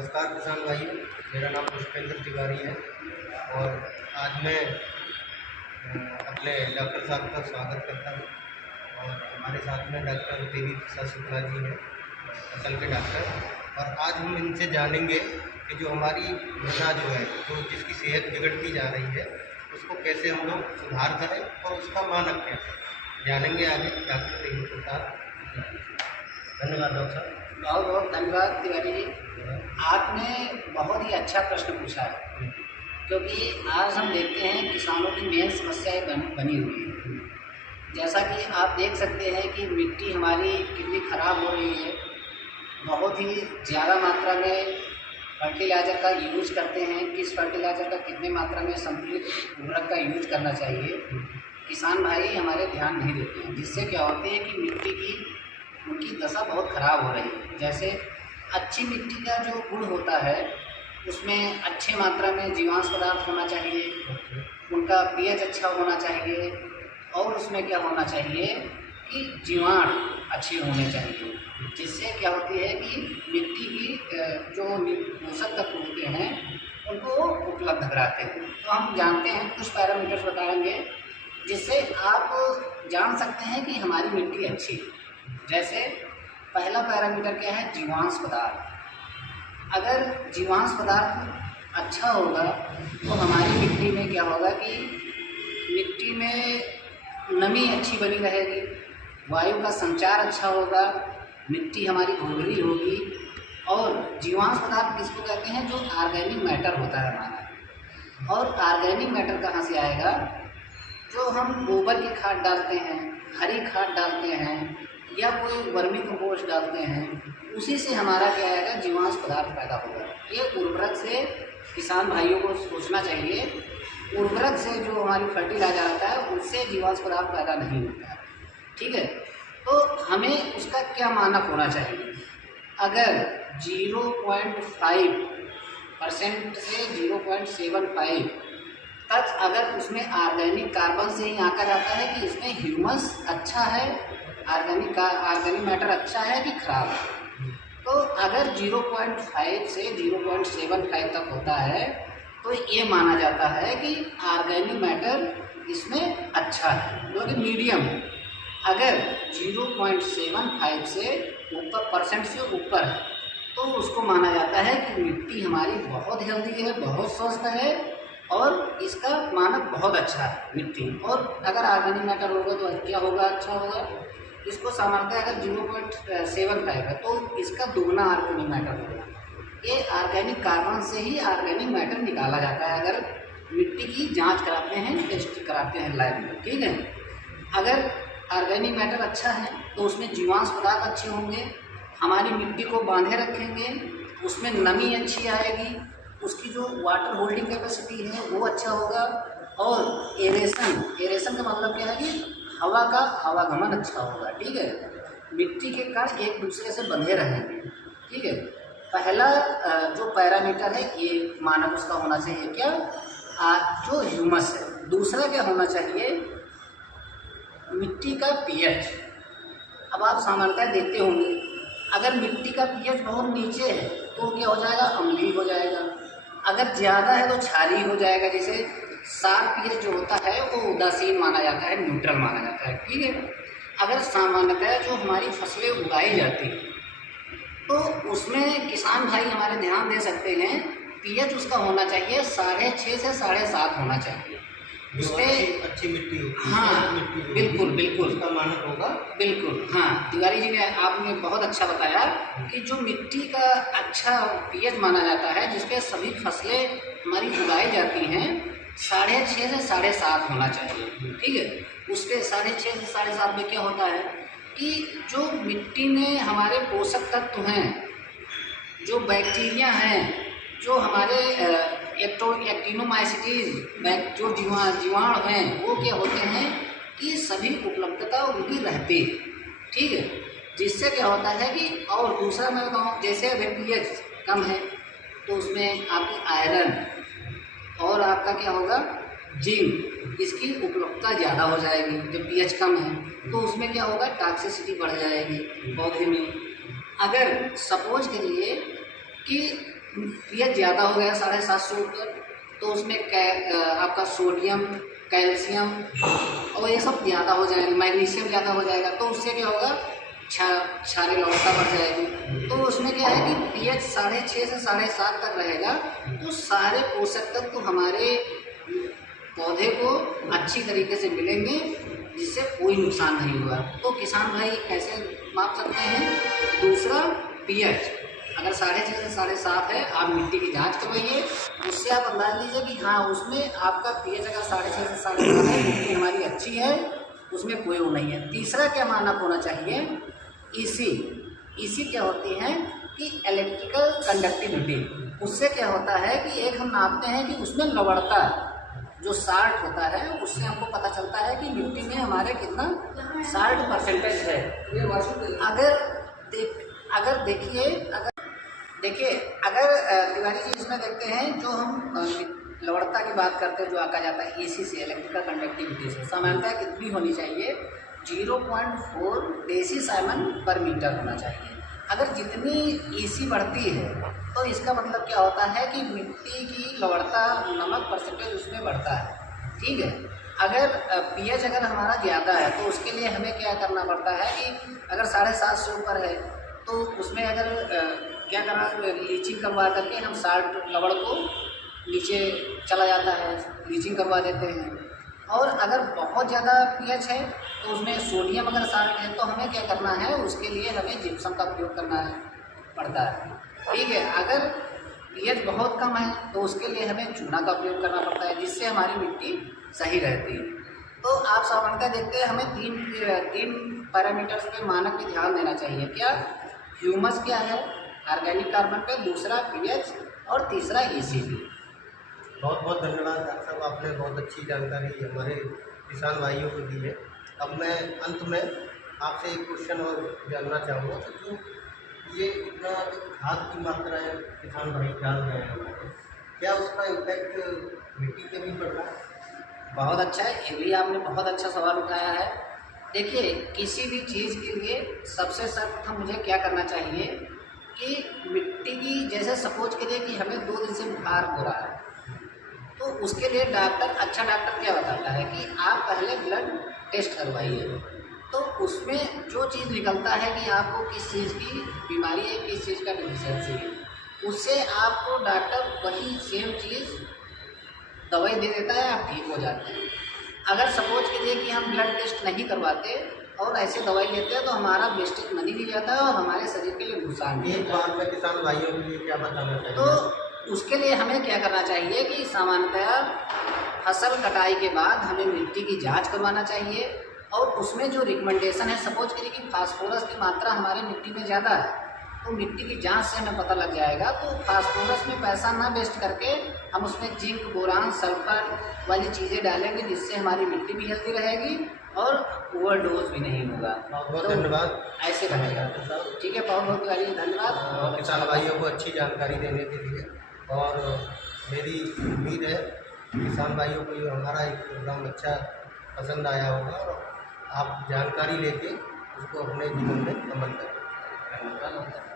नमस्कार किसान भाइयों, मेरा नाम पुष्पेंद्र तिवारी है और आज मैं अपने डॉक्टर साहब का स्वागत करता हूँ। और हमारे साथ में डॉक्टर देवी प्रसाद शुक्ला जी हैं, फसल के डॉक्टर। और आज हम इनसे जानेंगे कि जो हमारी मृदा जो है, तो जिसकी सेहत बिगड़ती जा रही है, उसको कैसे हम लोग सुधार करें और उसका मानक क्या है, जानेंगे आगे डॉक्टर देवी प्रसाद। धन्यवाद डॉक्टर साहब। बहुत बहुत धन्यवाद तिवारी जी। आपने बहुत ही अच्छा प्रश्न पूछा है, क्योंकि आज हम देखते हैं किसानों की मेन समस्याएं बनी हुई है। जैसा कि आप देख सकते हैं कि मिट्टी हमारी कितनी ख़राब हो रही है। बहुत ही ज़्यादा मात्रा में फर्टिलाइज़र का यूज करते हैं। किस फर्टिलाइज़र का कितने मात्रा में संतुलित उर्वरक का यूज करना चाहिए, किसान भाई हमारे ध्यान नहीं देते हैं, जिससे क्या होती है कि मिट्टी की उनकी दशा बहुत ख़राब हो रही है। जैसे अच्छी मिट्टी का जो गुण होता है, उसमें अच्छी मात्रा में जीवांश पदार्थ होना चाहिए, उनका पीएच अच्छा होना चाहिए, और उसमें क्या होना चाहिए कि जीवाणु अच्छे होने चाहिए, जिससे क्या होती है कि मिट्टी की जो पोषक तत्व होते हैं उनको उपलब्ध कराते हैं। तो हम जानते हैं, कुछ पैरामीटर्स बताएंगे जिससे आप जान सकते हैं कि हमारी मिट्टी अच्छी है। जैसे पहला पैरामीटर क्या है, जीवांश पदार्थ। अगर जीवांश पदार्थ अच्छा होगा तो हमारी मिट्टी में क्या होगा कि मिट्टी में नमी अच्छी बनी रहेगी, वायु का संचार अच्छा होगा, मिट्टी हमारी भुरभुरी होगी। और जीवांश पदार्थ किसको कहते हैं, जो ऑर्गेनिक मैटर होता है हमारा। और ऑर्गेनिक मैटर कहाँ से आएगा, जो हम गोबर की खाद डालते हैं, हरी खाद डालते हैं, या कोई वर्मी कंपोस्ट डालते हैं, उसी से हमारा क्या आएगा, जीवांश पदार्थ पैदा होगा। ये उर्वरक से किसान भाइयों को सोचना चाहिए, उर्वरक से जो हमारी फर्टिलाइजर आता है उससे जीवांश पदार्थ पैदा नहीं होता है। ठीक है, तो हमें उसका क्या मानक होना चाहिए। अगर 0.5% से 0.75 तक अगर उसमें ऑर्गेनिक कार्बन से ही आंका जाता है कि इसमें ह्यूमस अच्छा है, ऑर्गेनिक मैटर अच्छा है कि खराब है। तो अगर 0.5 से 0.75 तक होता है तो ये माना जाता है कि ऑर्गेनिक मैटर इसमें अच्छा है, जो कि मीडियम है। अगर 0.75 से ऊपर परसेंट से ऊपर है तो उसको माना जाता है कि मिट्टी हमारी बहुत हेल्दी है, बहुत स्वस्थ है और इसका मानक बहुत अच्छा है मिट्टी। और अगर ऑर्गेनिक मैटर होगा तो क्या होगा, अच्छा होगा। इसको सामान्यतः अगर 0.75 है तो इसका दुगना ऑर्गेनिक मैटर होगा। ये ऑर्गेनिक कार्बन से ही ऑर्गेनिक मैटर निकाला जाता है अगर मिट्टी की जांच कराते हैं, टेस्ट कराते हैं लैब में। ठीक है, अगर ऑर्गेनिक मैटर अच्छा है तो उसमें जीवांश पदार्थ अच्छे होंगे, हमारी मिट्टी को बांधे रखेंगे, उसमें नमी अच्छी आएगी, उसकी जो वाटर होल्डिंग कैपेसिटी है वो अच्छा होगा। और एरेशन का मतलब क्या है कि हवा का आवागमन अच्छा होगा। ठीक है, मिट्टी के कण एक दूसरे से बंधे रहेंगे। ठीक है, पहला जो पैरामीटर है ये मानक उसका होना चाहिए क्या, जो ह्यूमस है। दूसरा क्या होना चाहिए, मिट्टी का पीएच। अब आप सामान्यतः देखते होंगे अगर मिट्टी का पीएच बहुत नीचे है तो क्या हो जाएगा, अम्लीय हो जाएगा। अगर ज़्यादा है तो क्षारीय हो जाएगा। जैसे 7 पीएच जो होता है वो उदासीन माना जाता है, न्यूट्रल माना जाता है। ठीक है, अगर सामान्यतः जो हमारी फसलें उगाई जाती हैं तो उसमें किसान भाई हमारे ध्यान दे सकते हैं, पीएच उसका होना चाहिए 6.5 से 7.5 होना चाहिए। उसमें अच्छी मिट्टी होगी। हाँ, बिल्कुल उसका मानक होगा। बिल्कुल, हाँ तिवारी जी ने आपने बहुत अच्छा बताया कि जो मिट्टी का अच्छा पीएच माना जाता है, जिसपे सभी फसलें हमारी उगाई जाती हैं, 6.5 से 7.5 होना चाहिए। ठीक है, उसके 6.5 से 7.5 में क्या होता है कि जो मिट्टी में हमारे पोषक तत्व हैं, जो बैक्टीरिया हैं, जो हमारे एक्टिनोमाइसिटीज जो जीवाणु हैं, वो क्या होते हैं कि सभी उपलब्धता उनकी रहती है। ठीक है, जिससे क्या होता है कि, और दूसरा मैं बताऊँ, जैसे अगर पीएच कम है तो उसमें आपकी आयरन और आपका क्या होगा, जिंक, इसकी उपलब्धता ज़्यादा हो जाएगी। जब पीएच कम है तो उसमें क्या होगा, टॉक्सिसिटी बढ़ जाएगी पौधे में। अगर सपोज करिए कि पीएच ज़्यादा हो गया 750 ऊपर, तो उसमें आपका सोडियम, कैल्शियम और ये सब ज़्यादा हो जाएगा, मैग्नीशियम ज़्यादा हो जाएगा, तो उससे क्या होगा, क्षारीय लवणता बढ़ जाएगी। तो उसमें क्या है कि पीएच 6.5 से 7.5 तक रहेगा, तो सारे पोषक तत्व तो हमारे पौधे को अच्छी तरीके से मिलेंगे, जिससे कोई नुकसान नहीं हुआ। तो किसान भाई कैसे माप सकते हैं? दूसरा, पीएच अगर 6.5 से 7.5 है, आप मिट्टी की जांच करवाइए, उससे आप अंदाज लीजिए कि हाँ उसमें आपका पीएच अगर 6.5 से 7.5 है, मिट्टी हमारी अच्छी है, उसमें कोई वो नहीं है। तीसरा क्या मानक होना चाहिए? ईसी क्या होती है कि इलेक्ट्रिकल कंडक्टिविटी। उससे क्या होता है कि एक हम नापते हैं कि उसमें लवणता जो 60 होता है, उससे हमको पता चलता है कि मिट्टी में हमारे कितना 60% है। अगर तिवारी जी इसमें देखते हैं, जो हम लवणता की बात करते हैं, जो आका जाता है एसी से, इलेक्ट्रिकल कंडक्टिविटी से, सामान्यतः कितनी होनी चाहिए? 0.4 डेसीसाइमन पर मीटर होना चाहिए। अगर जितनी ईसी बढ़ती है, तो इसका मतलब क्या होता है कि मिट्टी की लवणता, नमक परसेंटेज उसमें बढ़ता है, ठीक है। अगर पीएच अगर हमारा ज़्यादा है, तो उसके लिए हमें क्या करना पड़ता है कि अगर 750 से ऊपर है, तो उसमें अगर क्या करना, लीचिंग करवा करके हम साल्ट लवण को नीचे चला जाता है, लीचिंग करवा देते हैं। और अगर बहुत ज़्यादा पीएच है, तो उसमें सोडियम अगर साल्ट है, तो हमें क्या करना है, उसके लिए हमें जिप्सम का प्रयोग करना पड़ता है, ठीक है। अगर पीएच बहुत कम है, तो उसके लिए हमें चूना का प्रयोग करना पड़ता है, जिससे हमारी मिट्टी सही रहती है। तो आप सामान्यतः देखते हैं, हमें तीन पैरामीटर्स पे मानक पे ध्यान देना चाहिए। क्या? ह्यूमस क्या है, ऑर्गेनिक कार्बन पे, दूसरा पीएच, और तीसरा ईसीबी। बहुत बहुत धन्यवाद डॉक्टर साहब, आपने बहुत अच्छी जानकारी हमारे किसान भाइयों को दी है। अब मैं अंत में आपसे एक क्वेश्चन और जानना चाहूँगा कि जो ये इतना खाद की मात्रा है किसान भाई डाल रहे हैं हमारे, क्या उसका इम्पैक्ट मिट्टी पे भी पड़ रहा है? बहुत अच्छा है, ये भी आपने बहुत अच्छा सवाल उठाया है। देखिए, किसी भी चीज़ के लिए सबसे सर्वप्रथम मुझे क्या करना चाहिए कि मिट्टी की, जैसे सपोज करिए कि हमें 2 दिन से बुखार हो रहा है, तो उसके लिए अच्छा डॉक्टर क्या बताता है कि आप पहले ब्लड टेस्ट करवाइए। तो उसमें जो चीज़ निकलता है कि आपको किस चीज़ की बीमारी है, किस चीज़ का डिफिशियंसी है, उससे आपको डॉक्टर वही सेम चीज़ दवाई दे देता है, आप ठीक हो जाते हैं। अगर सपोज कीजिए कि हम ब्लड टेस्ट नहीं करवाते और ऐसे दवाई लेते हैं, तो हमारा वेस्टेज मनी भी जाता है और हमारे शरीर के लिए नुकसान भी। एक बार में किसान भाइयों के लिए क्या बताना चाहिए? तो उसके लिए हमें क्या करना चाहिए कि सामान्यतः फसल कटाई के बाद हमें मिट्टी की जांच करवाना चाहिए, और उसमें जो रिकमेंडेशन है, सपोज करिए कि फास्फोरस की मात्रा हमारी मिट्टी में ज़्यादा है, तो मिट्टी की जांच से हमें पता लग जाएगा। तो फास्फोरस में पैसा ना वेस्ट करके हम उसमें जिंक, बोरान, सल्फर वाली चीज़ें डालेंगे, जिससे हमारी मिट्टी भी हेल्दी रहेगी और ओवरडोज भी नहीं होगा। बहुत बहुत धन्यवाद, ऐसे रहेगा। ठीक है, बहुत बहुत धन्यवाद किसान भाइयों को अच्छी जानकारी देने के लिए। और मेरी उम्मीद है किसान भाइयों को ये हमारा एक प्रोग्राम अच्छा पसंद आया होगा, और आप जानकारी लेके उसको अपने जीवन में अमल करें। धन्यवाद।